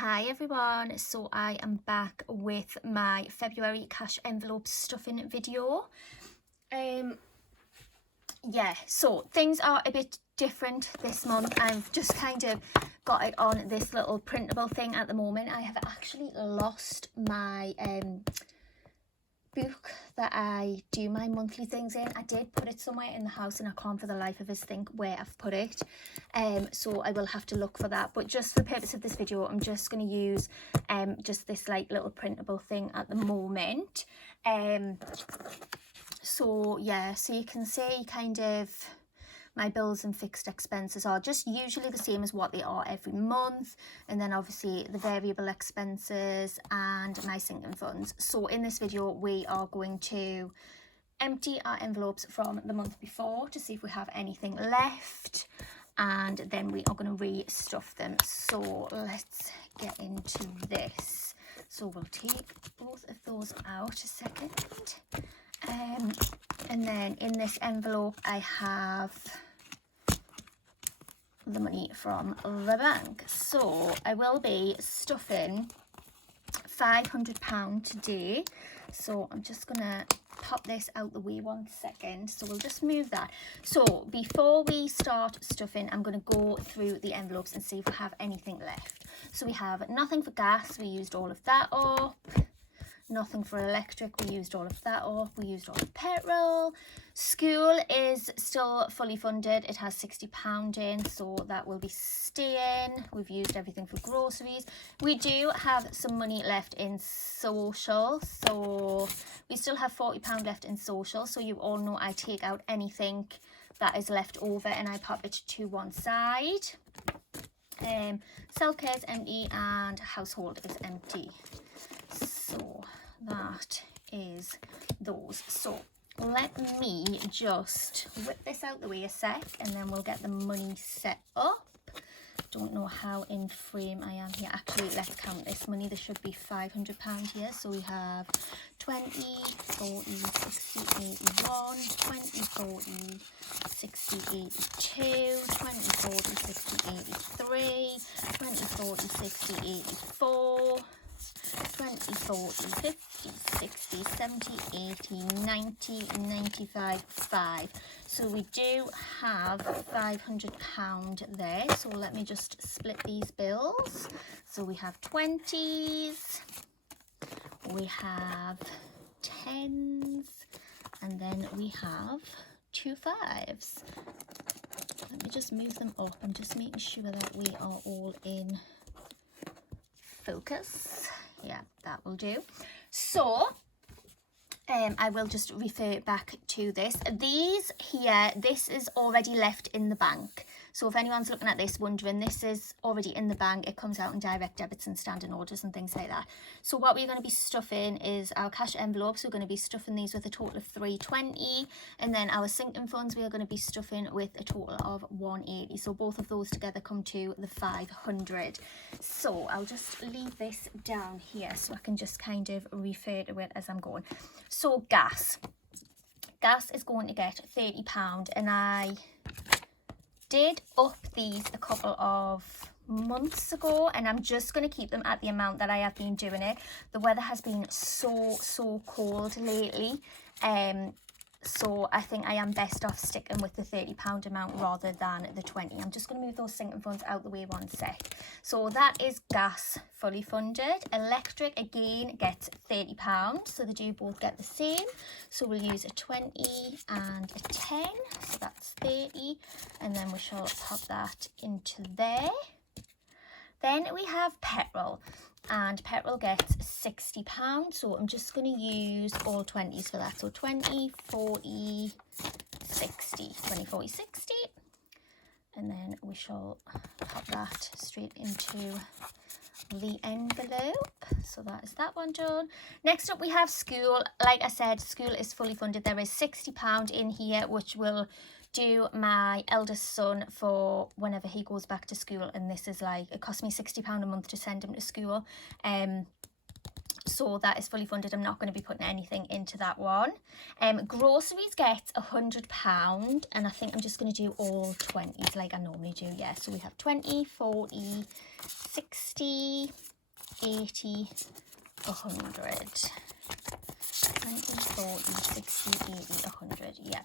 Hi everyone, so I am back with my February cash envelope stuffing video. So things are a bit different this month. I've just kind of got it on this little printable thing at the moment. I have actually lost my book that I do my monthly things in. I did put it somewhere in the house and I can't for the life of us think where I've put it, so I will have to look for that. But just for the purpose of this video, I'm just going to use just this like little printable thing at the moment. So yeah, so you can see kind of my bills and fixed expenses are just usually the same as what they are every month, and then obviously the variable expenses and my sinking funds. So in this video we are going to empty our envelopes from the month before to see if we have anything left, and then we are going to re-stuff them. So let's get into this. So we'll take both of those out a second, and then in this envelope I have the money from the bank. So I will be stuffing £500 today. So I'm just gonna pop this out the way 1 second. So we'll just move that. So before we start stuffing, I'm gonna go through the envelopes and see if we have anything left. So we have nothing for gas, we used all of that up. Nothing for electric, we used all of that up. We used all the petrol. School is still fully funded. It has £60 in, so that will be staying. We've used everything for groceries. We do have some money left in social, so we still have £40 left in social. So you all know I take out anything that is left over and I pop it to one side. Self-care is empty and household is empty. So that is those. So let me just whip this out the way a sec and then we'll get the money set up. Don't know how in frame I am here. Actually, let's count this money. There should be £500 here. So we have 20, 40, 60, 81, 20, 40, 60, 82, 20, 40, 60, 83, 20, 40, 60, 84, 20, 40, 50, 60, 70, 80, 90, 95, 5. So we do have £500 there. So let me just split these bills. So we have 20s, we have 10s, and then we have 2 5s. Let me just move them up. I'm just making sure that we are all in focus. Yeah, that will do. So I will just refer back to this. These here, this is already left in the bank. So if anyone's looking at this wondering, this is already in the bank. It comes out in direct debits and standing orders and things like that. So what we're going to be stuffing is our cash envelopes. We're going to be stuffing these with a total of £320, and then our sinking funds we are going to be stuffing with a total of £180. So both of those together come to the 500. So I'll just leave this down here so I can just kind of refer to it as I'm going. So gas is going to get £30, and I did up these a couple of months ago, and I'm just going to keep them at the amount that I have been doing it. The weather has been so cold lately, so I think I am best off sticking with the £30 amount rather than the 20. I'm just going to move those sinking funds out the way 1 sec. So that is gas fully funded. Electric again gets £30, so they do both get the same. So we'll use a 20 and a 10, so that's 30, and then we shall pop that into there. Then we have petrol, and petrol gets £60, so I'm just going to use all 20s for that. So 20, 40, 60, 20, 40, 60, and then we shall pop that straight into the envelope. So that is that one done. Next up we have school. Like I said, school is fully funded. There is £60 in here, which will do my eldest son for whenever he goes back to school, and this is like, it costs me £60 a month to send him to school. So that is fully funded. I'm not going to be putting anything into that one. Groceries gets £100, and I think I'm just going to do all 20s like I normally do. Yeah, so we have 20, 40, 60, 80, 100. 20, 40, 60, 80, 100. Yep.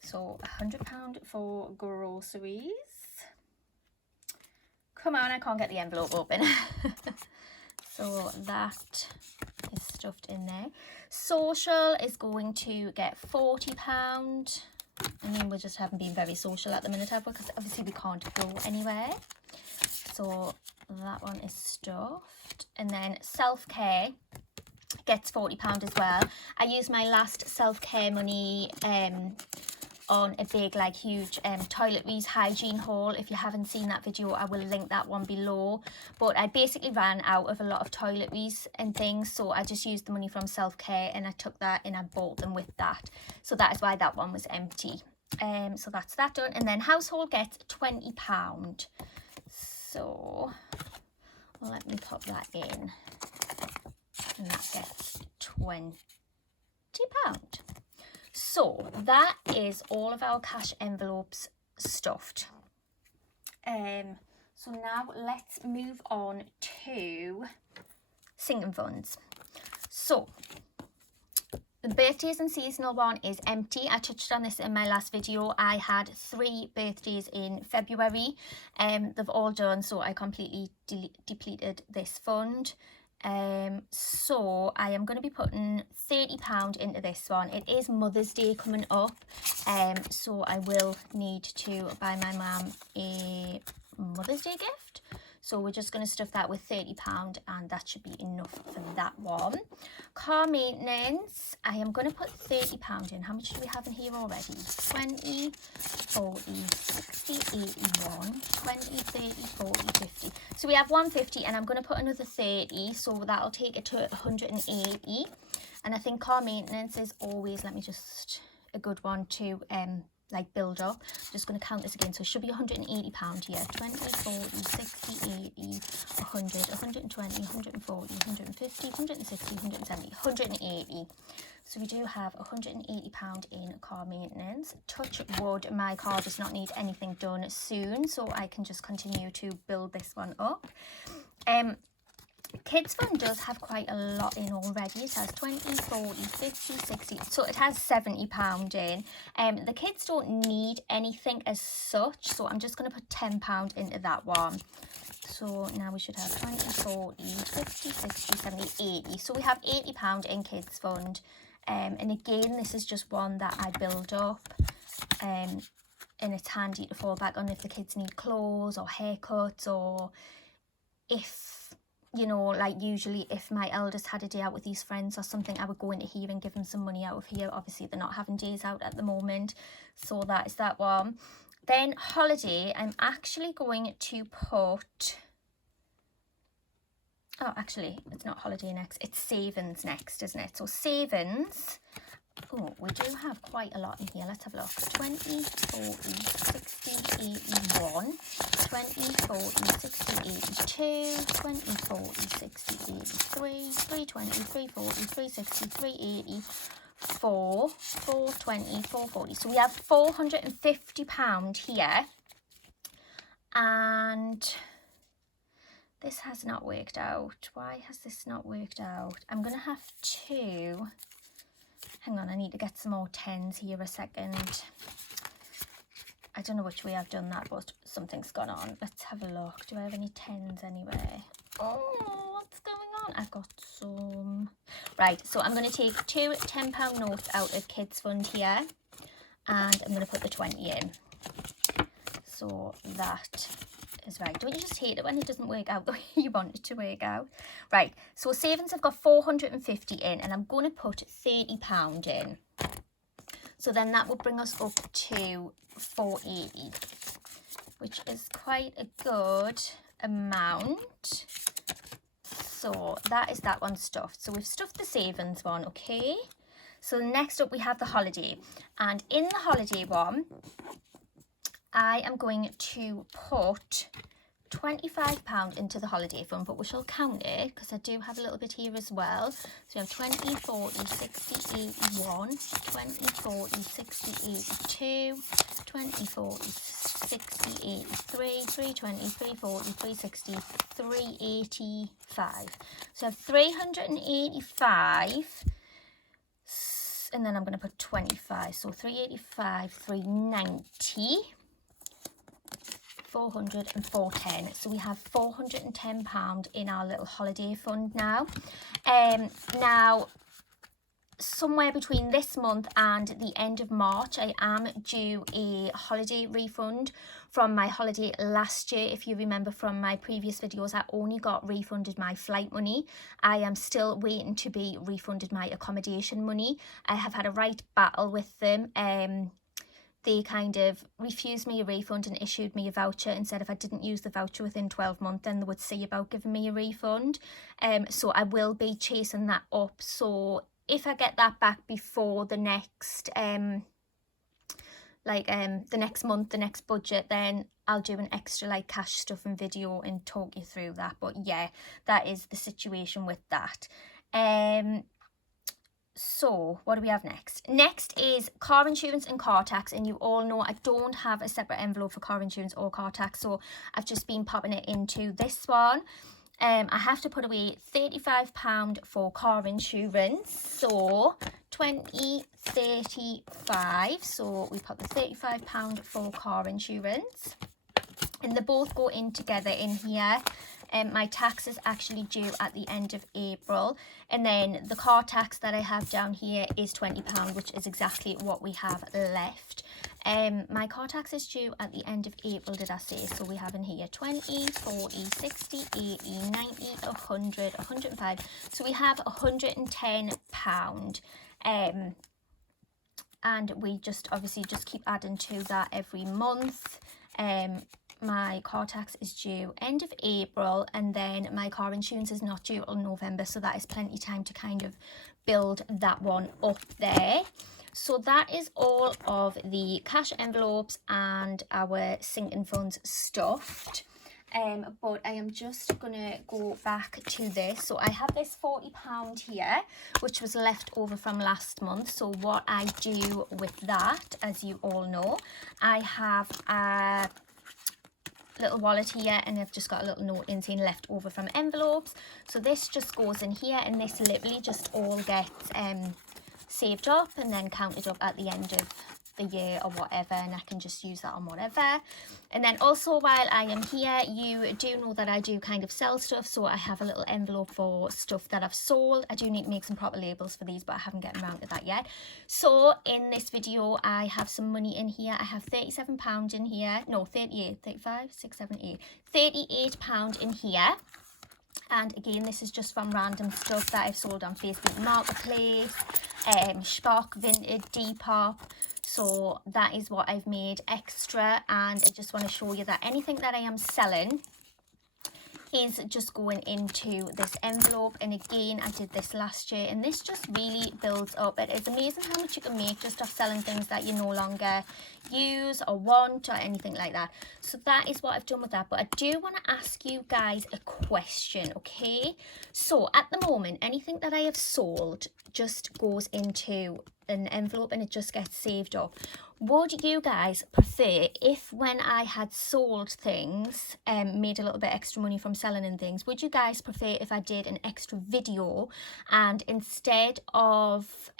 So £100 for groceries. Come on, I can't get the envelope open. So that is stuffed in there. Social is going to get £40. I mean, we just haven't been very social at the minute, have we? Because obviously we can't go anywhere. So that one is stuffed. And then self-care gets £40 as well. I used my last self-care money on a big, like, huge toiletries hygiene haul. If you haven't seen that video, I will link that one below. But I basically ran out of a lot of toiletries and things, so I just used the money from self-care and I took that and I bought them with that. So that is why that one was empty. So that's that done. And then household gets £20. So let me pop that in, and that gets £20. So that is all of our cash envelopes stuffed. So now let's move on to sinking funds. So the birthdays and seasonal one is empty. I touched on this in my last video. I had 3 birthdays in February. They've all done, so I completely depleted this fund. So I am going to be putting £30 into this one. It is Mother's Day coming up, so I will need to buy my mum a Mother's Day gift. So we're just going to stuff that with £30, and that should be enough for that one. Car maintenance, I am going to put £30 in. How much do we have in here already? 20, 40, 60, 81, 20, 30, 40, 50. So we have 150, and I'm going to put another 30, so that'll take it to 180. And I think car maintenance is always, let me just, a good one to like build up. I'm just going to count this again. So it should be £180 here. 20, 40, 60, 80, 100, 120, 140, 150, 160, 170, 180. So we do have £180 in car maintenance. Touch wood, my car does not need anything done soon, so I can just continue to build this one up. Kids fund does have quite a lot in already. It has 20, 40, 50, 60, so it has £70 in. The kids don't need anything as such, so I'm just going to put £10 into that one. So now we should have 20, 40, 50, 60, 70, 80. So we have £80 in kids fund. And again, this is just one that I build up. And it's handy to fall back on if the kids need clothes or haircuts, or if, you know, like usually if my eldest had a day out with his friends or something, I would go into here and give them some money out of here. Obviously, they're not having days out at the moment. So that is that one. Then holiday, I'm actually going to put... Oh, actually, it's not holiday next. It's savings next, isn't it? So savings... Oh, we do have quite a lot in here. Let's have a look. 20, 40, 60, 81, 20, 40, 60, 82, 20, 40, 60, 83, 320, 340, 360, 380, 420, 440. So we have £450 here. And this has not worked out. Why has this not worked out? I'm going to have to... Hang on, I need to get some more 10s here a second. I don't know which way I've done that, but something's gone on. Let's have a look. Do I have any 10s anywhere? Oh, what's going on? I've got some. Right, so I'm going to take 2 £10 notes out of kids fund here, and I'm going to put the 20 in. So that is right. Don't you just hate it when it doesn't work out the way you want it to work out? Right, so savings, I've got 450 in, and I'm going to put £30 in. So then that will bring us up to 480, which is quite a good amount. So that is that one stuffed. So we've stuffed the savings one, okay? So next up we have the holiday, and in the holiday one, I am going to put £25 into the holiday fund, but we shall count it because I do have a little bit here as well. So we have 20, 40, 60, 81, 20, 40, 60, 82, 20, 40, 60, 83, 320, 340, 360, 385. So I have 385, and then I'm going to put 25. So 385, 390, 400 and 410. So we have £410 in our little holiday fund now. Now, somewhere between this month and the end of March, I am due a holiday refund from my holiday last year. If you remember from my previous videos, I only got refunded my flight money. I am still waiting to be refunded my accommodation money. I have had a right battle with them. They kind of refused me a refund and issued me a voucher and said if I didn't use the voucher within 12 months, then they would see about giving me a refund. So I will be chasing that up. So if I get that back before the next the next month, the next budget, then I'll do an extra like cash stuff and video and talk you through that. But yeah, that is the situation with that. So what do we have next? Next is car insurance and car tax, and you all know I don't have a separate envelope for car insurance or car tax, so I've just been popping it into this one. I have to put away £35 for car insurance, so 20, 35, so we put the £35 for car insurance, and they both go in together in here. My tax is actually due at the end of April, and then the car tax that I have down here is £20, which is exactly what we have left. My car tax is due at the end of April, did I say? So we have in here 20, 40, 60, 80, 90, 100, 105. So we have £110. And we just obviously just keep adding to that every month. My car tax is due end of April, and then my car insurance is not due till November, so that is plenty time to kind of build that one up there. So that is all of the cash envelopes and our sinking funds stuffed. But I am just gonna go back to this. So I have this £40 here, which was left over from last month. So what I do with that, as you all know, I have a little wallet here, and I've just got a little note in saying left over from envelopes. So this just goes in here, and this literally just all gets saved up and then counted up at the end of the year or whatever, and I can just use that on whatever. And then also, while I am here, you do know that I do kind of sell stuff, so I have a little envelope for stuff that I've sold. I do need to make some proper labels for these, but I haven't gotten around to that yet. So in this video, I have some money in here. I have £37 in here, no, 38, 35, 6, 7, 8, £38 in here. And again, this is just from random stuff that I've sold on Facebook Marketplace, Spock, Vinted, Depop. So that is what I've made extra, and I just want to show you that anything that I am selling is just going into this envelope. And again, I did this last year, and this just really builds up. It is amazing how much you can make just off selling things that you no longer use or want or anything like that. So that is what I've done with that. But I do want to ask you guys a question, okay? So at the moment, anything that I have sold just goes into an envelope and it just gets saved up. Would you guys prefer if when I had sold things, made a little bit extra money from selling and things, would you guys prefer if I did an extra video, and instead of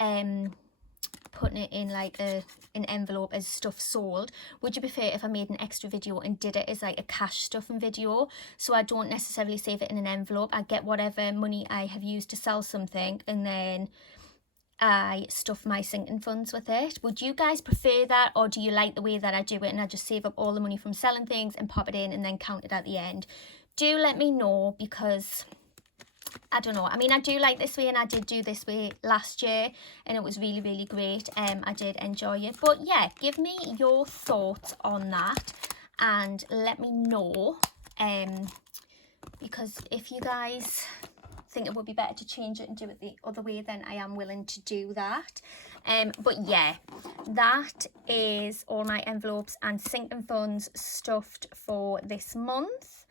putting it in like an envelope as stuff sold, would you prefer if I made an extra video and did it as like a cash stuffing video? So I don't necessarily save it in an envelope. I get whatever money I have used to sell something, and then I stuff my sinking funds with it. Would you guys prefer that, or do you like the way that I do it and I just save up all the money from selling things and pop it in and then count it at the end? Do let me know, because I don't know. I mean, I do like this way, and I did do this way last year and it was really, really great. I did enjoy it. But yeah, give me your thoughts on that and let me know, because if you guys think it would be better to change it and do it the other way, then I am willing to do that. But yeah, that is all my envelopes and sinking funds stuffed for this month.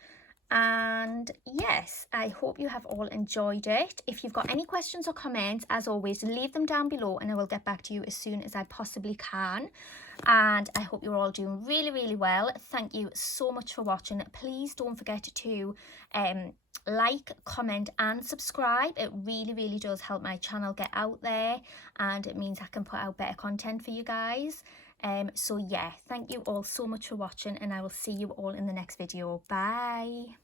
And yes, I hope you have all enjoyed it. If you've got any questions or comments, as always, leave them down below and I will get back to you as soon as I possibly can. And I hope you're all doing really, really well. Thank you so much for watching. Please don't forget to like, comment and subscribe. It really, really does help my channel get out there, and it means I can put out better content for you guys. So yeah, thank you all so much for watching, and I will see you all in the next video. Bye.